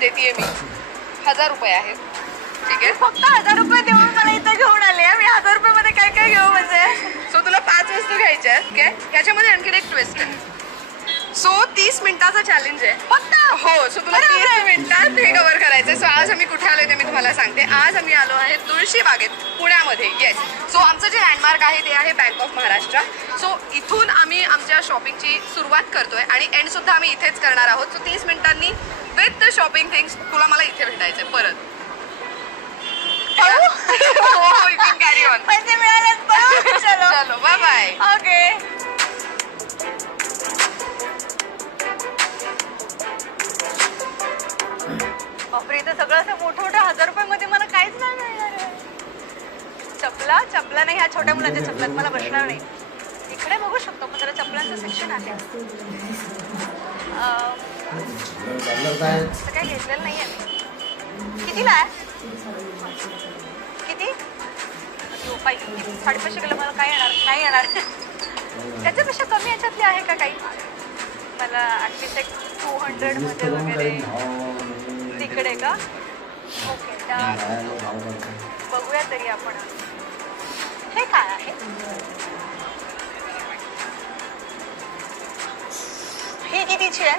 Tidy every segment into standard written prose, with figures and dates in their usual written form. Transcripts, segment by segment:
देतीये मी 1000 रुपये आहेत. ठीक आहे, फक्त 1000 रुपये देऊन मला इथं घेऊन आले. मी 1000 रुपये मध्ये काय काय घेऊ म्हणजे? सो तुला 5 वस्तू घ्यायच्या आहेत. ओके, ह्याच्यामध्ये आणखी एक ट्विस्ट आहे. सो 30 मिनिटाचा चॅलेंज आहे फक्त. हो, सो तुला 30 मिनिटात हे कव्हर करायचंय. सो आज आम्ही कुठे आलोय ते मी तुम्हाला सांगते. आज आम्ही आलो आहे तुळशी बागेत पुण्यामध्ये. येस, सो आमचं जे लँडमार्क आहे ते आहे बँक ऑफ महाराष्ट्र. सो इथून आम्ही आमच्या शॉपिंगची सुरुवात करतोय आणि एंड सुद्धा आम्ही इथेच करणार आहोत. सो 30 मिनिटांनी विथ द शॉपिंग थिंग्स तुला मला इथे भेटायचंय परत. हो, यू कॅन कॅरी ऑन. पैसे मिळाले. चलो बाय बाय. ओके. बापरे, इथं सगळं असं मोठं मोठं 1000 रुपये मध्ये मला काहीच नाही मिळणार आहे. चपला नाही, ह्या छोट्या मुलांच्या चपलात मला बसणार नाही. इकडे बघू शकतो पण जरा चपलांचं सेक्शन आहे. असं काही घेतलेलं नाही आहे. कितीला आहे? किती? 550 गेलं मला काय येणार नाही येणार. त्याच्यापेक्षा कमी याच्यातली आहे का काही? मला ॲटलिस्ट एक 200 मध्ये वगैरे तिकडे का? ओके, बघूया तरी आपण. हे काय आहे? ही कितीची आहे?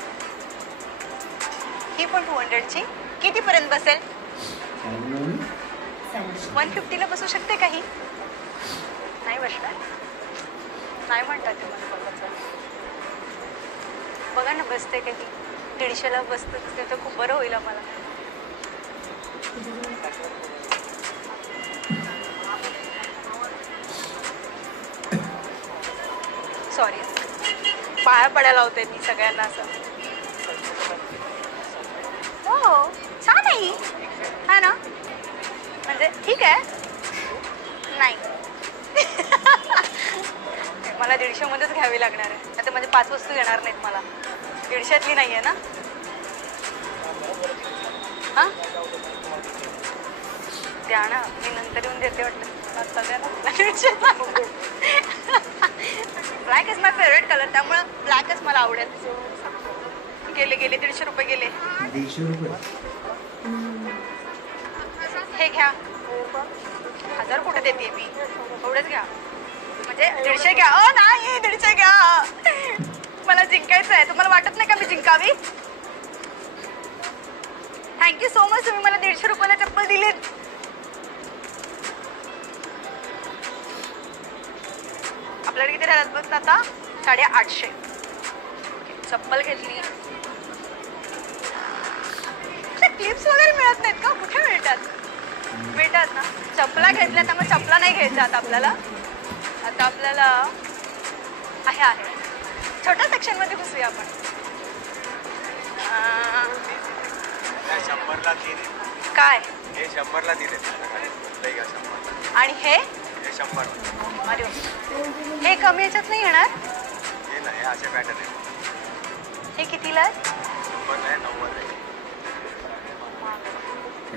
ही पण 200ची. कितीपर्यंत बसेल? 150ला बसू शकते काही? नाही बसणार. नाही म्हणतात ते मला बघायचं. बघा ना, बसते काही. 150ला बसतं ते तर खूप बरं होईल आम्हाला. सॉरी, पाया पडायला होते मी सगळ्यांना असं. हो, छान आहे हा ना. म्हणजे ठीक आहे. नाही मला 150 मध्येच घ्यावी लागणार आहे. आता म्हणजे 5 वस्तू येणार नाहीत मला. 150तली नाही आहे ना? हां, द्या ना, मी नंतर येऊन देते वाटतं. आता द्या ना. Black is my favourite colour, त्यामुळे ब्लॅकच मला आवडेल. गेले 150 रुपये गेले. 150 रुपये हे घ्या. 1000 कुठे देते मी? एवढंच घ्या. म्हणजे 150 घ्या. नाही, 150 घ्या. मला जिंकायचं आहे. तुम्हाला वाटत नाही का मी जिंकावी? Thank you so much. तुम्ही मला 150 रुपयाला चप्पल दिलीत. आपल्याला किती राहत बघ आता? 850. चप्पल घेतली. क्लिप्स वगैरे मिळत नाहीत का? कुठे मिळतात? मिळतात ना. चपला घेतल्या त्यामुळे चपला नाही घ्यायच्या आता आपल्याला. आता आपल्याला आहे छोट्या सेक्शन मध्ये घुसूया आपण. 100ला 3. काय हे 100ला दिले. आणि हे 100. अरे हे कमी याच्यात नाही येणार. हे नाही, असे पॅटर्न आहे. हे कितीला आहे? 90 आहे.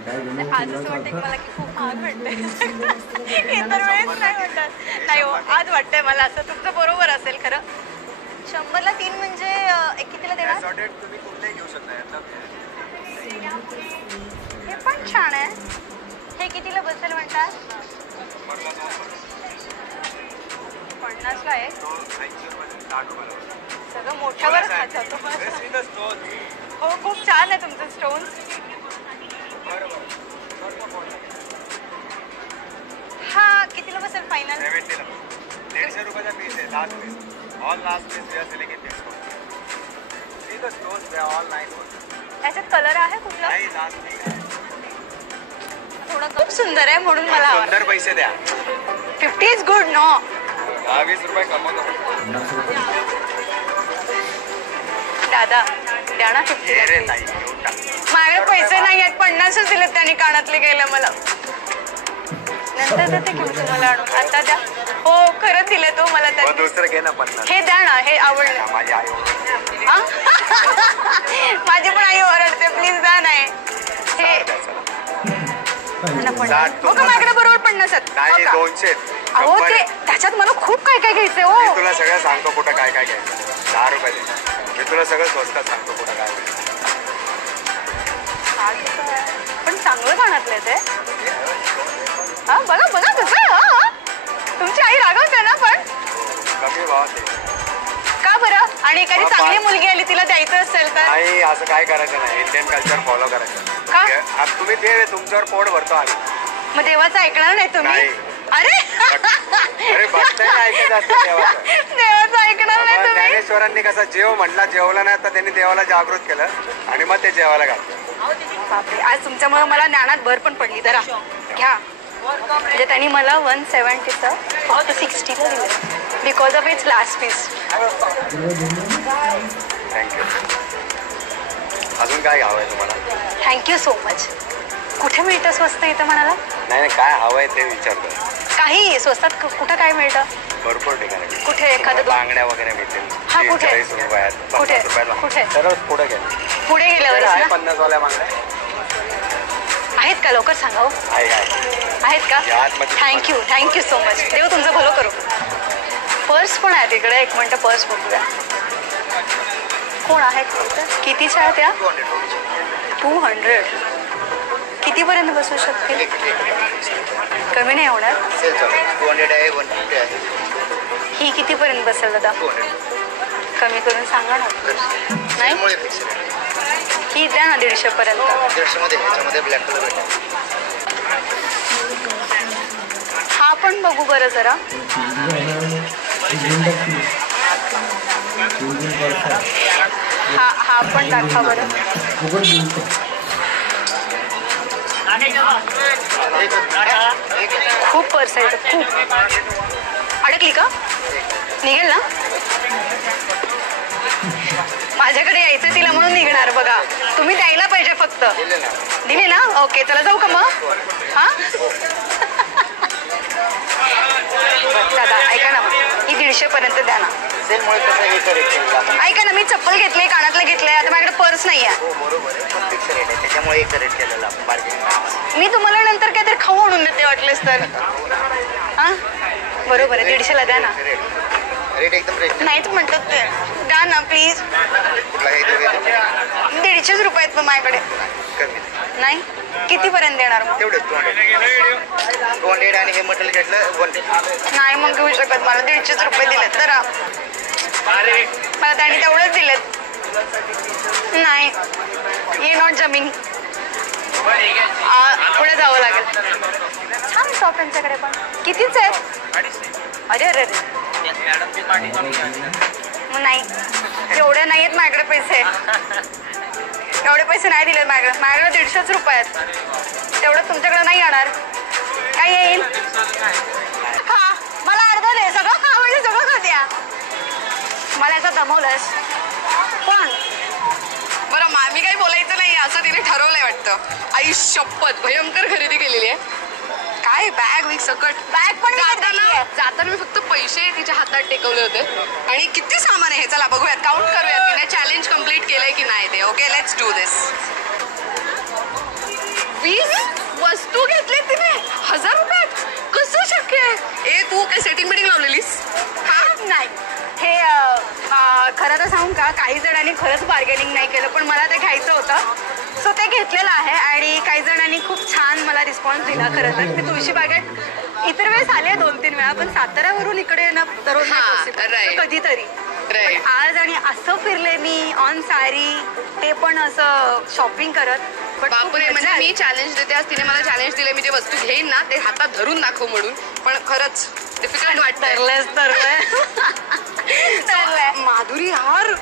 आज असं वाटतं की मला की खूप महाग भेटते. इतर वेळेस नाही म्हणतात. नाही हो, आज वाटतंय मला असं. तुमचं बरोबर असेल खरं. 100ला 3 म्हणजे कितीला देणार? तुम्ही कुठलेही घेऊ शकता. हे पण छान आहे. हे कितीला बसेल म्हणतात? 50ला आहे. सगळं मोठ्यावर खात जातो. हो, खूप छान आहे तुमचं स्टोन्स. हा कितीला बसेल फायनल? 70ला. 150 रुपयाचा पीस आहे. Last piece. All last piece या select discount. See the stones, they all 9. याच्यात कलर आहे कुठला? नाही, लास्ट नाही. थोडं खूप सुंदर आहे म्हणून मला आवडतं. सुंदर पैसे द्या. 50 इज गुड नो. 10-20 रुपये कमवतो. दादा द्या ना 50. ये रे ताई, घेऊन टाक. माझ्याकडे पैसे नाही आहेत. 50च दिलेत त्यांनी. कानातले गेले मला. नंतर देते घेऊन तुम्हाला आणून. आता द्या. हो, खरंच दिले तो मला. मग दुसरं घे ना 50. हे द्या ना, हे आवडलं. माझी आई. माझी पण आई ओरडते. प्लीज द्या. नाही हे हो का माझ्याकडे बरोबर 50 आहेत. नाही, 200. अहो ते त्याच्यात मला खूप काय काय घ्यायचंय. मी हो, तुला सगळं सांगतो कुठं काय काय घ्यायचं. 10 रुपये दे. मी तुला सगळं स्वस्तात सांगतो कुठं काय. पण चांगलं कानातलं आहे ते. हा बघा बघा कसं. हा तुमची आई रागवते ना पण कमी भावात का बरं? आणि एखादी चांगली मुलगी आली तिला द्यायचं असेल तर नाही, असं काय करायचं नाही. इंडियन कल्चर फॉलो करायचं. का? आता तुम्ही ते तुमच्यावर पोट भरतो आम्ही. मग देवाचं ऐकणार नाही तुम्ही? नाही. अरे अरे भक्त ऐकत असतं देवाचं. देवाचं ऐकणार नाही तुम्ही? ज्ञानेश्वरांनी कसं जेव म्हटला, जेवला नाही तर त्यांनी देवाला जागृत केलं आणि मग ते जेवायला घातलं. बापरे, आज तुमच्यामुळे मला ज्ञानात भर पण पडली. जरा घ्या. म्हणजे त्यांनी मला 170चं फक्त 60ला दिलं because of its last piece. Thank you. अजून काय हवं आहे तुम्हाला? Thank you so much. कुठे मिळतं स्वस्त इथं म्हणाला? नाही काय हवं आहे ते विचारतो. काही स्वस्तात कुठं काय मिळतं? भरपूर ठिकाणी. कुठे एखादं बांगड्या वगैरे मिळतील. हा, कुठे? 40 रुपयात, कुठे? 50 रुपयाला. कुठे? सरळ पुढे घ्या. पुढे गेल्यावर आहे ना 50 वाल्या बांगड्या आहेत का? लवकर सांगा हो. आहे. आहेत का? या आतमध्ये. Thank you so much. देव तुमचं भलं करू. पर्स पण आहे तिकडे. एक मिनटं पर्स बघूया. कोण आहेत? कितीच्या आहेत त्या? 200. कितीपर्यंत बसू शकते? कमी नाही होणार? 200 आहे, 150 आहे. ही कितीपर्यंत बसेल दादा? 200. कमी करून सांगा ना. नाही ही द्या ना 150 पर्यंत. 150 मध्ये ह्याच्यामध्ये ब्लॅक कलर भेटेल. हा पण बघू बरं जरा. हा पण दाखवा बरं. खूप पर्स आहे खूप. अडकली का? निघेल ना? माझ्याकडे यायचं तिला म्हणून निघणार. बघा तुम्ही द्यायला पाहिजे फक्त. दिले ना? ओके चला जाऊ का मग? हा दादा ऐका ना, ही 150 पर्यंत द्या ना. सेलमुळे कसं हे करेक्ट. ऐका ना, मी चप्पल घेतले, कानातले घेतले, आता माझ्याकडे पर्स नाही आहे. हो बरोबर आहे, पण फिक्स रेट आहे त्याच्यामुळे एक रेट केलेला आपण बार्गेनिंग. मी तुम्हाला नंतर काहीतरी खाऊ आणून देते वाटलेस तर. हा बरोबर आहे, 150ला द्या ना. रेट एकदम रेट नाहीच म्हणतात ते. द्या ना प्लीज. कुठला हे देऊ? 150 रुपये आहेत माझ्याकडे. कमी नाही कितीपर्यंत देणार मग? तेवढेच 200 आणि हे मटेरियल घेतलं 150. नाही मग घेऊ शकत. मला 150 रुपये दिलेत तर मला त्यांनी तेवढंच दिलेत. नाही ये नॉट जमीन. पुढे जावं लागेल. छान शॉप त्यांच्याकडे पण. कितीच आहेत? अरे अरे मग नाही एवढे नाही आहेत माझ्याकडे पैसे. एवढे पैसे नाही दिलेत माझ्याकडे. माझ्याकडे 150 रुपये आहेत. तेवढं तुमच्याकडे नाही येणार. काय येईल? हा मला अर्धा दे. सगळं खा म्हणजे सगळं खा द्या. मला याचं दमवलंस पण. बरं मामी काही बोलायचं नाही असं तिने ठरवलंय वाटतं. आई शपथ भयंकर खरेदी केलेली आहे. काय बॅग वीक सकट. बॅग पण जाताना मी फक्त पैसे तिच्या हातात टेकवले होते. आणि किती सामान आहे हे चला बघूयात, काउंट करूयात तिने चॅलेंज कम्प्लीट केलंय की नाही ते. ओके लेट्स डू दिस. 20 वस्तू घेतली तिने 1000 रुपयात. कसं शक्य आहे? ए तू काय सेटिंग बिटिंग लावलेलीस? हा नाही हे खरं तर सांगू का, काही जणांनी खरंच बार्गेनिंग नाही केलं पण मला ते घ्यायचं होतं. सो ते घेतलेलं आहे. आणि काही जणांनी खूप छान मला रिस्पॉन्स दिला. खरं तर मी तुळशीबागेत इतर वेळेस आले 2-3 वेळा पण साताऱ्यावरून इकडे येणं दररोज नाही possible. right. कधीतरी Right. पण आज आणि असं फिरले मी ऑन साडी, ते पण असं शॉपिंग करत. पण खूप बापरे मजा म्हणजे आली. मी चॅलेंज देते आज. तिने मला चॅलेंज दिले मी जे वस्तू घेईन ना ते हातात धरून दाखव म्हणून. पण खरंच डिफिकल्ट वाटतंय. माधुरी यार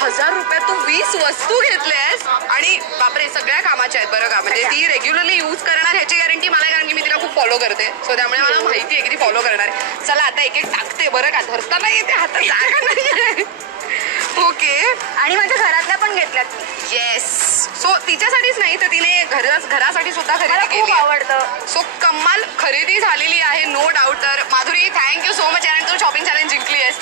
1000 रुपयात तू 20 वस्तू घेतल्यास आणि बापरे सगळ्या कामाच्या आहेत बरं का. म्हणजे ती रेग्युलरली यूज करणार ह्याची गॅरंटी मला, कारण की मी तिला खूप फॉलो करते. सो त्यामुळे मला माहिती आहे की ती फॉलो करणार आहे. चला आता एक एक टाकते बरं का. धरताना येते हातात जागा नाही. ओके आणि माझ्या घरातल्या पण घेतल्यात. येस. सो तिच्यासाठीच नाही तर तिने घरासाठी सुद्धा मला खरेदी खूप केली. आवडतं. सो कमाल खरेदी झालेली आहे नो डाऊट. तर माधुरी थँक्यू सो मच. आणि तू शॉपिंग चॅलेंज जिंकली आहेस.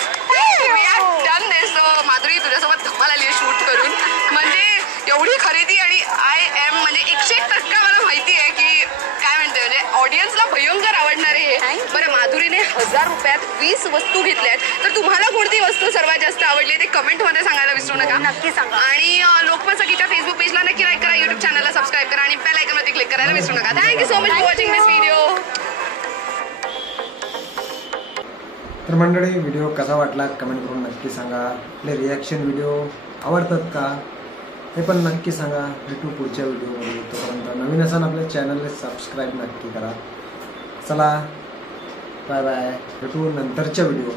डन दिस. माधुरी तुझ्यासोबत धमाल आली आहे शूट करून. म्हणजे एवढी खरेदी आणि आय एम म्हणजे 101% मला माहिती आहे की काय म्हणते म्हणजे ऑडियन्सला भयंकर आवडणार आहे हे. बरं माधुरीने 1000 रुपयात 20 वस्तू घेतल्यात. तर तुम्हाला कोणती वस्तू सर्वात जास्त आवडली ते कमेंटमध्ये सांगायला विसरू नका. नक्की सांगा. आणि लोकमत सखीच्या फेसबुक पेजला नक्की लाईक करा. युट्यूब चॅनलला सबस्क्राईब करायला विसरू नका. Thank you so much for watching this video. तर मंडळी, व्हिडिओ कसा वाटला कमेंट करून नक्की सांगा. आपले रिॲक्शन व्हिडिओ आवडतात का हे पण नक्की सांगा. भेटू पुढच्या व्हिडिओमध्ये. तोपर्यंत नवीन असाल आपल्या चॅनलला सबस्क्राईब नक्की करा. चला बाय बाय, भेटू नंतरच्या व्हिडिओ.